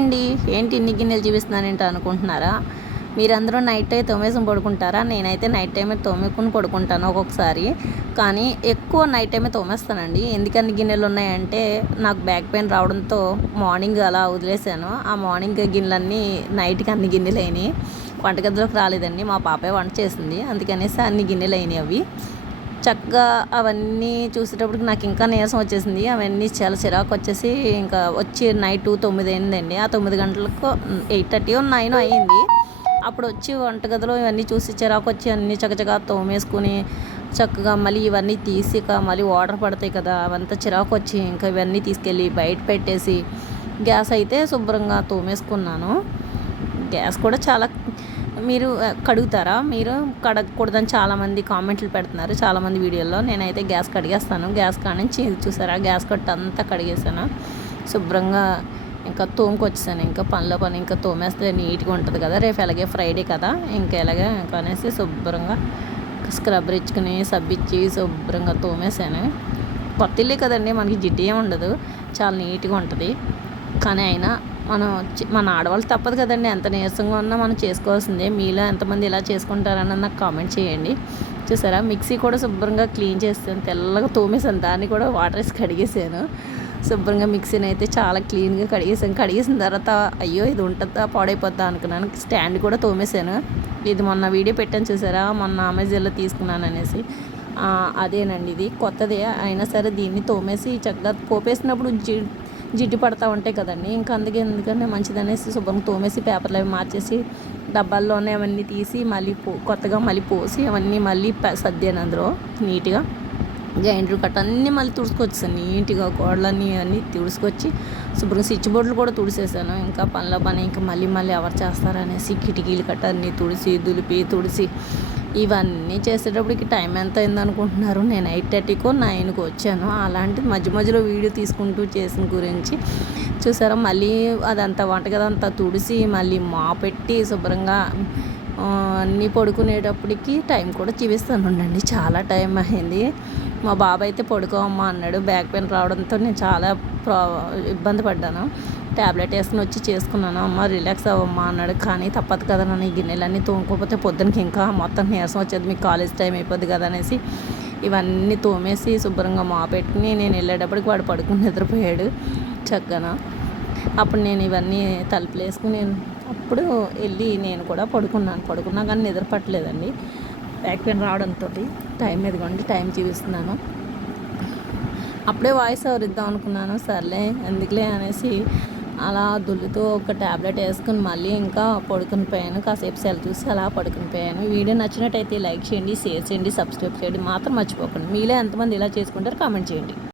అండి, ఏంటి ఇన్ని గిన్నెలు చూపిస్తున్నానంటే అనుకుంటున్నారా? మీరందరూ నైట్ టైం తోమేసుకుని పడుకుంటారా? నేనైతే నైట్ టైమే తోమేసుకుని పడుకుంటాను ఒక్కొక్కసారి. కానీ ఎక్కువ నైట్ టైమే తోమేస్తానండి. ఎందుకన్ని గిన్నెలు ఉన్నాయంటే నాకు బ్యాక్ పెయిన్ రావడంతో మార్నింగ్ అలా వదిలేసాను. ఆ మార్నింగ్ గిన్నెలన్నీ నైట్కి అన్ని గిన్నెలు అయినాయి. వంటగదిలోకి రాలేదండి, మా పాపే వంట చేసింది. అందుకనేసి అన్ని గిన్నెలు అయినాయి అవి. చక్కగా అవన్నీ చూసేటప్పటికి నాకు ఇంకా నీరసం వచ్చేసింది. అవన్నీ చాలా చిరాకు వచ్చేసి ఇంకా వచ్చి నైట్ 9 అయిందండి. ఆ 9 గంటలకు 8:30 9 అయ్యింది. అప్పుడు వచ్చి వంటగదిలో ఇవన్నీ చూసి చిరాకు వచ్చి అన్నీ చక్కచక్క తోమేసుకుని చక్కగా మళ్ళీ ఇవన్నీ తీసి మళ్ళీ వాటర్ పడతాయి కదా, అవంతా చిరాకు వచ్చి ఇంకా ఇవన్నీ తీసుకెళ్ళి బయట పెట్టేసి గ్యాస్ అయితే శుభ్రంగా తోమేసుకున్నాను. గ్యాస్ కూడా చాలా మీరు కడుగుతారా? మీరు కడగకూడదని చాలామంది కామెంట్లు పెడుతున్నారు చాలామంది వీడియోల్లో. నేనైతే గ్యాస్ కడిగేస్తాను. గ్యాస్ కానించి చూసారా, గ్యాస్ కట్టు అంతా కడిగేసాను శుభ్రంగా. ఇంకా తోముకొచ్చేసాను. ఇంకా పనిలో పని ఇంకా తోమేస్తే నీట్గా ఉంటుంది కదా, రేపు ఎలాగే ఫ్రైడే కదా, ఇంకా ఎలాగే ఇంకా అనేసి శుభ్రంగా స్క్రబ్బర్ ఇచ్చుకుని సబ్బిచ్చి శుభ్రంగా తోమేసాను. కొత్త ఇల్లే కదండి, మనకి జిడ్డు ఏమి ఉండదు, చాలా నీట్గా ఉంటుంది. కానీ అయినా మన ఆడవాళ్ళు తప్పదు కదండి, ఎంత నీరసంగా ఉన్నా మనం చేసుకోవాల్సిందే. మీలో ఎంతమంది ఇలా చేసుకుంటారని నాకు కామెంట్ చేయండి. చూసారా, మిక్సీ కూడా శుభ్రంగా క్లీన్ చేస్తాను, తెల్లగా తోమేసాను. దాన్ని కూడా వాటర్ వేసి కడిగేసాను శుభ్రంగా. మిక్సీని అయితే చాలా క్లీన్గా కడిగేసాను. కడిగేసిన తర్వాత అయ్యో ఇది ఉంటుందా పాడైపోద్దా అనుకున్నాను. స్టాండ్ కూడా తోమేసాను. ఇది మొన్న వీడియో పెట్టాను చూసారా, మొన్న అమెజాన్లో తీసుకున్నాను అనేసి. అదేనండి, ఇది కొత్తదే అయినా సరే దీన్ని తోమేసి చక్కగా పోపేసినప్పుడు జిడ్డు పడతా ఉంటాయి కదండి, ఇంకా ఎందుకని మంచిదనేసి శుభ్రంగా తోమేసి పేపర్లు అవి మార్చేసి డబ్బాల్లోనే అవన్నీ తీసి మళ్ళీ కొత్తగా మళ్ళీ పోసి అవన్నీ మళ్ళీ సర్దాను అందులో నీట్గా. గ్రైండర్ కట్ట అన్నీ మళ్ళీ తుడుచుకొచ్చాను నీట్గా, గోడలన్నీ అన్నీ తుడుచుకొచ్చి శుభ్రంగా స్విచ్ బోర్డులు కూడా తుడిసేసాను. ఇంకా పనిలో పని ఇంకా మళ్ళీ ఎవరు చేస్తారనేసి కిటికీలు కట్ట అన్నీ తుడిసి తుడిసి ఇవన్నీ చేసేటప్పటికి టైం ఎంత అయింది అనుకుంటున్నారు? నేను 8:30కో 9కో వచ్చాను. అలాంటిది మధ్యలో వీడియో తీసుకుంటూ చేసిన గురించి చూసారా. మళ్ళీ అదంతా వంటగదంతా తుడిసి మళ్ళీ పెట్టి శుభ్రంగా అన్నీ పడుకునేటప్పటికి టైం కూడా చూపిస్తాను ఉండండి. చాలా టైం అయింది. మా బాబాయ్ అయితే పడుకోమ్మా అన్నాడు. బ్యాక్ పెయిన్ రావడంతో నేను చాలా ఇబ్బంది పడ్డాను. ట్యాబ్లెట్ వేసుకుని వచ్చి చేసుకున్నాను. అమ్మ రిలాక్స్ అవ్వమ్మా అన్నాడు. కానీ తప్పదు కదా, నన్ను ఈ గిన్నెలన్నీ తోముకోకపోతే పొద్దునకి ఇంకా మొత్తం నీరసం వచ్చేది, మీకు కాలేజ్ టైం అయిపోద్ది కదా అనేసి ఇవన్నీ తోమేసి శుభ్రంగా పెట్టుకుని నేను వెళ్ళేటప్పటికి వాడు పడుకుని నిద్రపోయాడు చక్కగా. అప్పుడు నేను ఇవన్నీ తలుపులు వేసుకుని అప్పుడు వెళ్ళి నేను కూడా పడుకున్నా కానీ నిద్ర పట్టలేదండి బ్యాక్ పెయిన్ రావడంతో. టైం ఇదిగోండి, టైం చూపిస్తున్నాను. అప్పుడే వాయిస్ ఓవర్ ఇద్దాం అనుకున్నాను, సర్లే ఎందుకులే అనేసి అలా దుల్లుతో ఒక ట్యాబ్లెట్ వేసుకుని మళ్ళీ ఇంకా పడుకుని పోయాను. కాసేపు సెల్ చూసి అలా పడుకుని పోయాను. వీడియో నచ్చినట్టయితే లైక్ చేయండి, షేర్ చేయండి, సబ్స్క్రైబ్ చేయండి మాత్రం మర్చిపోకండి. మీలో ఎంతమంది ఇలా చేసుకుంటారో కామెంట్ చేయండి.